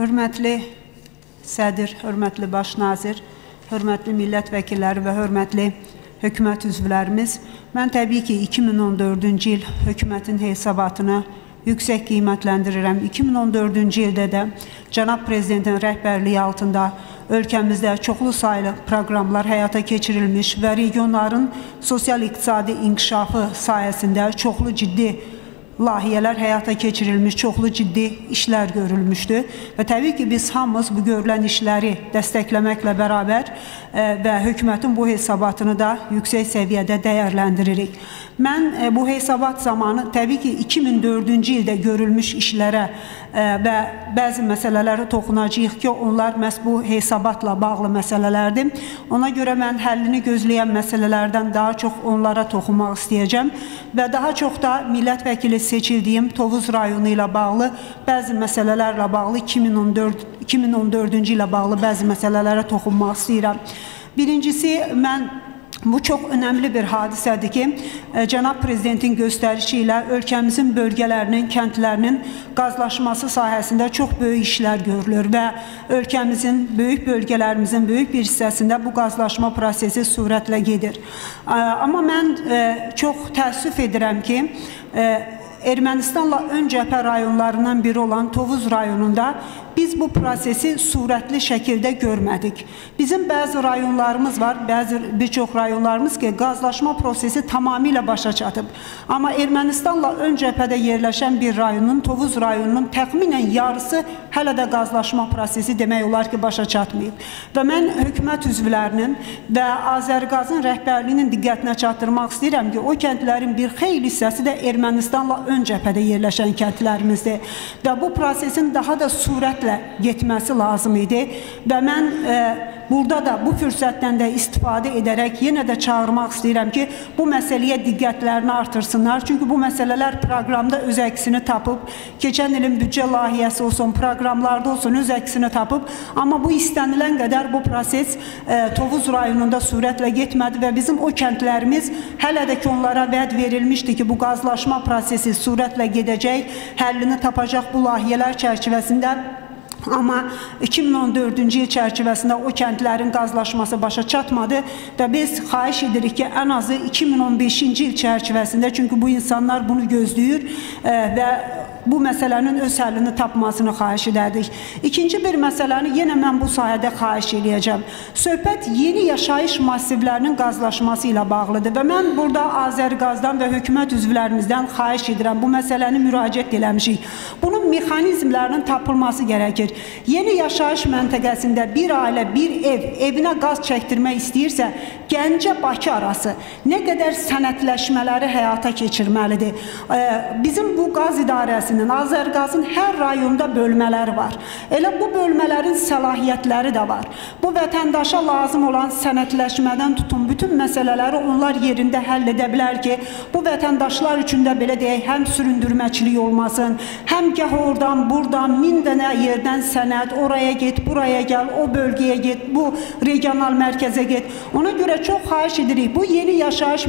Hörmətli sədr, hörmətli baş nazir, hörmətli millət vəkilləri və hörmətli hökumət üzvlərimiz, mən təbii ki 2014-cü il hökumətin hesabatını yüksək qiymətləndirirəm. 2014-cü ildə də Cənab Prezidentin rəhbərliyi altında ölkəmizdə çoxlu saylı proqramlar həyata keçirilmiş və regionların sosial-iqtisadi inkişafı sayəsində çoxlu ciddi layihələr həyata keçirilmiş, çoxlu ciddi işlər görülmüşdür. Və təbii ki, biz hamımız bu görülən işləri dəstəkləməklə bərabər və hökumətin bu hesabatını da yüksək səviyyədə dəyərləndiririk. Mən bu hesabat zamanı təbii ki, 2004-cü ildə görülmüş işlərə və bəzi məsələlərə toxunacağıq ki, onlar məhz bu hesabatla bağlı məsələlərdir. Ona görə mən həllini gözləyən məsələlərdən daha çox onlara toxunmaq istəyəcəm və daha çox da millət vəkili seçildiyim Tovuz rayonu ilə bağlı bəzi məsələlərlə bağlı 2014-cü ilə bağlı bəzi məsələlərə toxunmaq istəyirəm. Birincisi, bu çox önəmli bir hadisədir ki, Cənab Prezidentin göstərişi ilə ölkəmizin bölgələrinin, kəndlərinin qazlaşması sahəsində çox böyük işlər görülür və ölkəmizin, böyük bölgələrimizin böyük bir hissəsində bu qazlaşma prosesi sürətlə gedir. Amma mən çox təəssüf edirəm ki, Ermənistanla ön cəbhə rayonlarından biri olan Tovuz rayonunda biz bu prosesi sürətli şəkildə görmədik. Bizim bəzi rayonlarımız var, bir çox rayonlarımız ki, qazlaşma prosesi tamamilə başa çatıb. Amma Ermənistanla ön cəbhədə yerləşən bir rayonun, Tovuz rayonunun təxminən yarısı hələ də qazlaşma prosesi demək olar ki, başa çatmayıb. Və mən hökumət üzvlərinin və Azərqazın rəhbərliyinin diqqətinə çatdırmaq istəyirəm ki, o kəndlərin bir xeyli hissəsi də Ermənistanla ön cəbhədə yerləşən kəndlərimizdir. Və bu prosesin daha da sürətlə getməsi lazım idi və mən burada da bu fürsətdən də istifadə edərək yenə də çağırmaq istəyirəm ki, bu məsələyə diqqətlərini artırsınlar. Çünki bu məsələlər proqramda öz əksini tapıb, keçən ilin büdcə layihəsi olsun, proqramlarda olsun, öz əksini tapıb. Amma bu istənilən qədər bu proses Tovuz rayonunda sürətlə getmədi və bizim o kəndlərimiz hələ də ki, onlara vəd verilmişdi ki, bu qazlaşma prosesi sürətlə gedəcək, həllini tapacaq bu layihələr çərçivəsində. Amma 2014-cü il çərçivəsində o kəndlərin qazlaşması başa çatmadı və biz xahiş edirik ki, ən azı 2015-ci il çərçivəsində, çünki bu insanlar bunu gözləyir və bu məsələnin öz həllini tapmasını xahiş edərdik. İkinci bir məsələni yenə mən bu sahədə xahiş edəcəm. Söhbət yeni yaşayış massivlərinin qazlaşması ilə bağlıdır və mən burada Azərqazdan və hökumət üzvlərimizdən xahiş edirəm. Bu məsələni müraciət eləmişik. Bunun mexanizmlərinin tapılması gərəkir. Yeni yaşayış məntəqəsində bir ailə, bir evinə qaz çəkdirmək istəyirsə, Gəncə-Bakı arası nə qədər sənədləşmələri həyata keçirməlidir. Bizim bu qaz idarəsinin, Azərqazın hər rayonda bölmələri var. Elə bu bölmələrin səlahiyyətləri də var. Bu vətəndaşa lazım olan sənədləşmədən tutun, bütün məsələləri onlar yerində həll edə bilər ki, bu vətəndaşlar üçün də belə deyək, həm süründürməçilik olmasın, həm gah oradan, buradan, min dənə yerdən sənəd, oraya get, buraya gəl, o bölgəyə get, bu regional mərkəzə get. Ona görə çox xahiş edirik, bu yeni yaşayış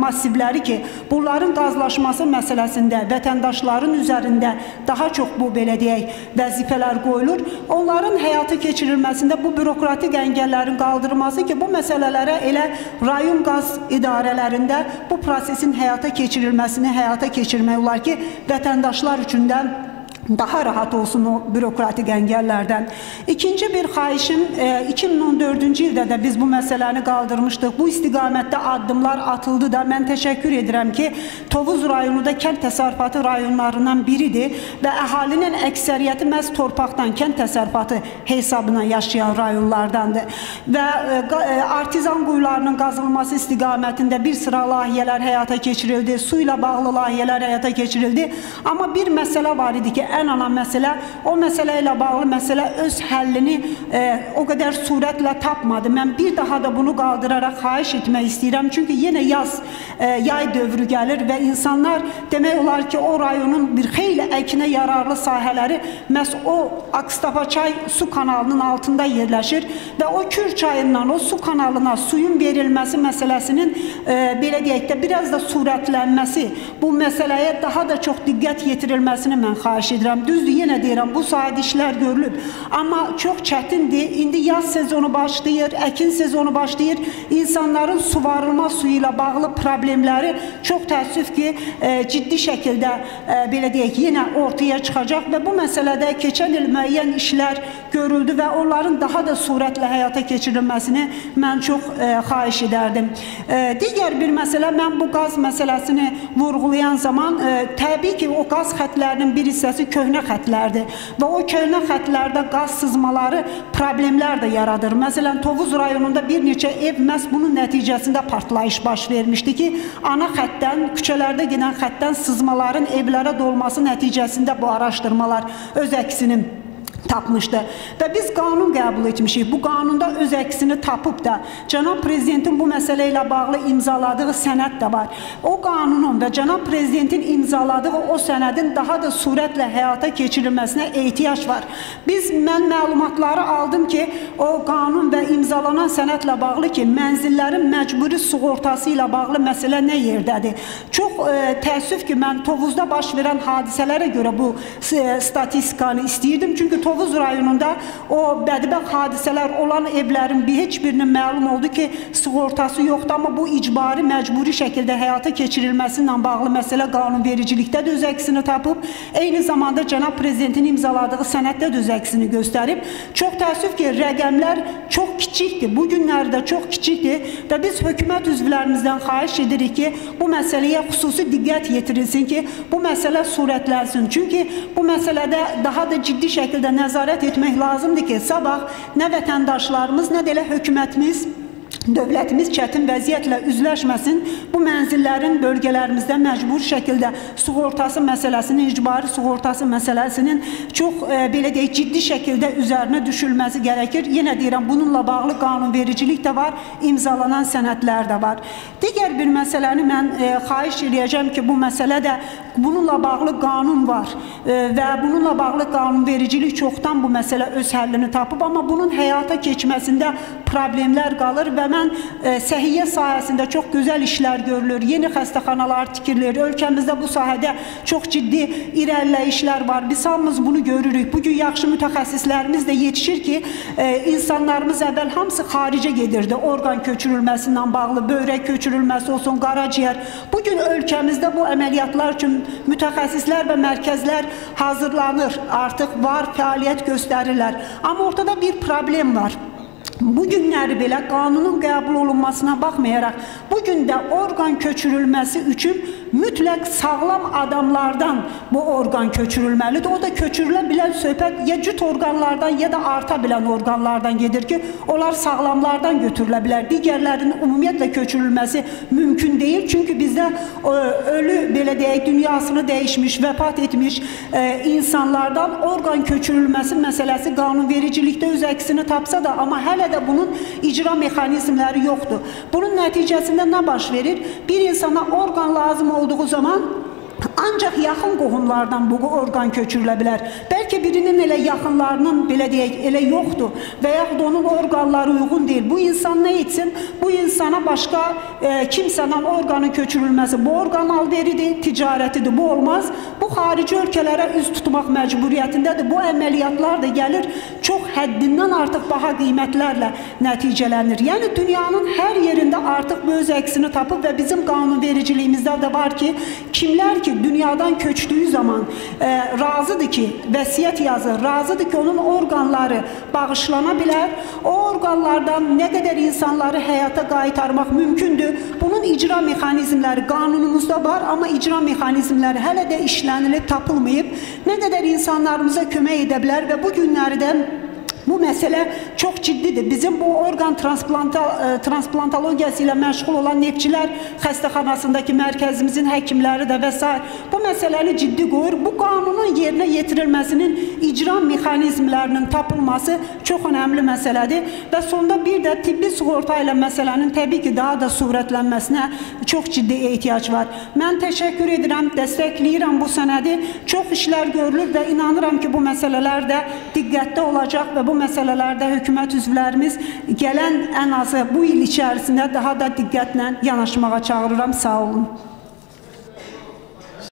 massivləri ki, bunların qazlaşması məsələsində vətəndaşların üzərində daha çox bu, belə deyək, vəzifələr qoyulur. Onların həyata keçirilməsində bu bürokratik əngəllərin qaldırılması ki, bu məsələlərə elə rayon qaz idarələrində bu prosesin həyata keçirilməsini həyata keçirmək olar ki, vətəndaşlar üçün də daha rahat olsun o bürokratik əngəllərdən. İkinci bir xahişim, 2014-cü ildə də biz bu məsələni qaldırmışdıq. Bu istiqamətdə addımlar atıldı da mən təşəkkür edirəm ki, Tovuz rayonu da kənd təsərrüfatı rayonlarından biridir və əhalinin əksəriyyəti məhz torpaqdan, kənd təsərrüfatı hesabına yaşayan rayonlardandır. Və artizan quyularının qazılması istiqamətində bir sıra layihələr həyata keçirildi, su ilə bağlı layihələr həyata keçirildi. Amma bir məsələ var idi ki, ən ana məsələ, o məsələ ilə bağlı məsələ öz həllini o qədər sürətlə tapmadı. Mən bir daha da bunu qaldıraraq xahiş etmək istəyirəm. Çünki yenə yay dövrü gəlir və insanlar demək olar ki, o rayonun bir xeyli əkinə yararlı sahələri məhz o Akstapaçay su kanalının altında yerləşir və o Kür çayından o su kanalına suyun verilməsi məsələsinin belə deyək də biraz da sürətlənməsi, bu məsələyə daha da çox diqqət yetirilməsini mən xahiş edirəm. edirəm. Düzdür, yenə deyirəm, bu sayədə işlər görülüb. Amma çox çətindir. İndi yaz sezonu başlayır, əkin sezonu başlayır. İnsanların suvarılma suyu ilə bağlı problemləri çox təəssüf ki, ciddi şəkildə, belə deyək, yenə ortaya çıxacaq və bu məsələdə keçən il müəyyən işlər görüldü və onların daha da sürətlə həyata keçirilməsini mən çox xahiş edərdim. Digər bir məsələ, mən bu qaz məsələsini vurğulayan zaman təbii ki, o qaz xətlərinin bir hissəsi köhnə xətlərdir və o köhnə xətlərdə qaz sızmaları problemlər də yaradır. Məsələn, Tovuz rayonunda bir neçə ev məhz bunun nəticəsində partlayış baş vermişdi ki, ana xətdən, küçələrdə gedən xətdən sızmaların evlərə dolması nəticəsində bu araşdırmalar öz əksini tapmışdı. Və biz qanun qəbul etmişik. Bu qanunda öz əksini tapıb da Cənab Prezidentin bu məsələ ilə bağlı imzaladığı sənəd də var. O qanunun və Cənab Prezidentin imzaladığı o sənədin daha da sürətlə həyata keçirilməsinə ehtiyac var. Mən məlumatları aldım ki, o qanun və imzalanan sənədlə bağlı ki, mənzillərin məcburi sığortası ilə bağlı məsələ nə yerdədir? Çox təəssüf ki, mən Tovuzda baş verən hadisələrə görə bu statistikanı istəyirdim. Çünki Tovuz rayonunda o bədbəxt hadisələr olan evlərin heç birinin məlum oldu ki, sığortası yoxdur, amma bu icbari, məcburi şəkildə həyata keçirilməsi ilə bağlı məsələ qanunvericilikdə də öz əksini tapıb, eyni zamanda Cənab Prezidentin imzaladığı sənəddə də öz əksini göstərib. Çox təəssüf ki, rəqəmlər çox kiçikdir, bu günlərdə çox kiçikdir və biz hökumət üzvlərimizdən xahiş edirik ki, bu məsələyə xüsusi diqqət yetirilsin ki, bu məsələ sürətlənsin. Çünki bu məsələdə daha da ciddi şəkildə nəzarət etmək lazımdır ki, sabah nə vətəndaşlarımız, nə də elə hökumətimiz, dövlətimiz çətin vəziyyətlə üzləşməsin, bu mənzillərin bölgələrimizdə məcbur şəkildə sığortası məsələsinin, icbari sığortası məsələsinin çox, belə deyək, ciddi şəkildə üzərinə düşülməsi gərəkir. Yenə deyirəm, bununla bağlı qanunvericilik də var, imzalanan sənədlər də var. Digər bir məsələni mən xahiş edəcəm ki, bu məsələdə bununla bağlı qanun var və bununla bağlı qanunvericilik çoxdan bu məsələ öz həllini tapıb, amma bunun həyata keçməsində problemlər qalır və mən səhiyyə sahəsində çox gözəl işlər görülür, yeni xəstəxanalar tikirilir, ölkəmizdə bu sahədə çox ciddi irəliləyişlər var, biz hamımız bunu görürük. Bugün yaxşı mütəxəssislərimiz də yetişir ki, insanlarımız əvvəl hamısı xaricə gedirdi, orqan köçürülməsindən bağlı, bövrək köçürülməsi olsun, qaraciyər. Bugün ölkəmizdə bu əməliyyatlar üçün mütəxəssislər və mərkəzlər hazırlanır, artıq var, fəaliyyət göstərirlər. Amma ortada bir problem var. Bu günləri belə qanunun qəbul olunmasına baxmayaraq, bugün də orqan köçürülməsi üçün mütləq sağlam adamlardan bu orqan köçürülməlidir. O da köçürülə bilən söhbət ya cüt orqanlardan, ya da arta bilən orqanlardan gedir ki, onlar sağlamlardan götürülə bilər. Digərlərinin ümumiyyətlə köçürülməsi mümkün deyil. Çünki bizdə ölü, belə deyək, dünyasını dəyişmiş, vəfat etmiş insanlardan orqan köçürülməsi məsələsi qanunvericilikdə öz əksini tapsa da, amma hələ də bunun icra mexanizmləri yoxdur. Bunun nəticəsində nə baş verir? Bir insana orqan lazım olduğu zaman ancaq yaxın qohumlardan bu orqan köçürülə bilər. Bəlkə birinin elə yaxınlarının, belə deyək, elə yoxdur və yaxud onun orqanları uyğun deyil. Bu insan nə etsin? Bu insana başqa kimsədən orqanın köçürülməsi, bu orqan alveridir, ticarətidir, bu olmaz. Bu xarici ölkələrə üz tutmaq məcburiyyətindədir. Bu əməliyyatlar da gəlir, çox həddindən artıq baha qiymətlərlə nəticələnir. Yəni, dünyanın hər yerində artıq bu öz əksini tapıb və bizim qanunvericiliyimizdə də var ki, kimlər ki, dünyadan köçdüyü zaman razıdır ki, vəsiyyət yazır, razıdır ki, onun orqanları bağışlana bilər. O orqanlardan nə qədər insanları həyata qaytarmaq mümkündür. Bunun icra mexanizmləri qanunumuzda var, amma icra mexanizmləri hələ də işlənilib, tapılmayıb. Nə qədər insanlarımıza kömək edə bilər və bu günlərdən bu məsələ çox ciddidir. Bizim bu orqan transplantologiyası ilə məşğul olan Neftçilər xəstəxanasındakı mərkəzimizin həkimləri də və s. bu məsələni ciddi qoyur. Bu qanunun yerinə yetirilməsinin icra mexanizmlərinin tapılması çox önəmli məsələdir və sonda bir də tibbi sığorta ilə məsələnin təbii ki, daha da sürətlənməsinə çox ciddi ehtiyac var. Mən təşəkkür edirəm, dəstəkləyirəm bu sənədi. Çox işlər görülür və inanıram ki, bu məsələlər də diqqətdə olacaq və bu məsələlərdə hökumət üzvlərimiz gələn ən azı bu il içərisində daha da diqqətlə yanaşmağa çağırıram. Sağ olun.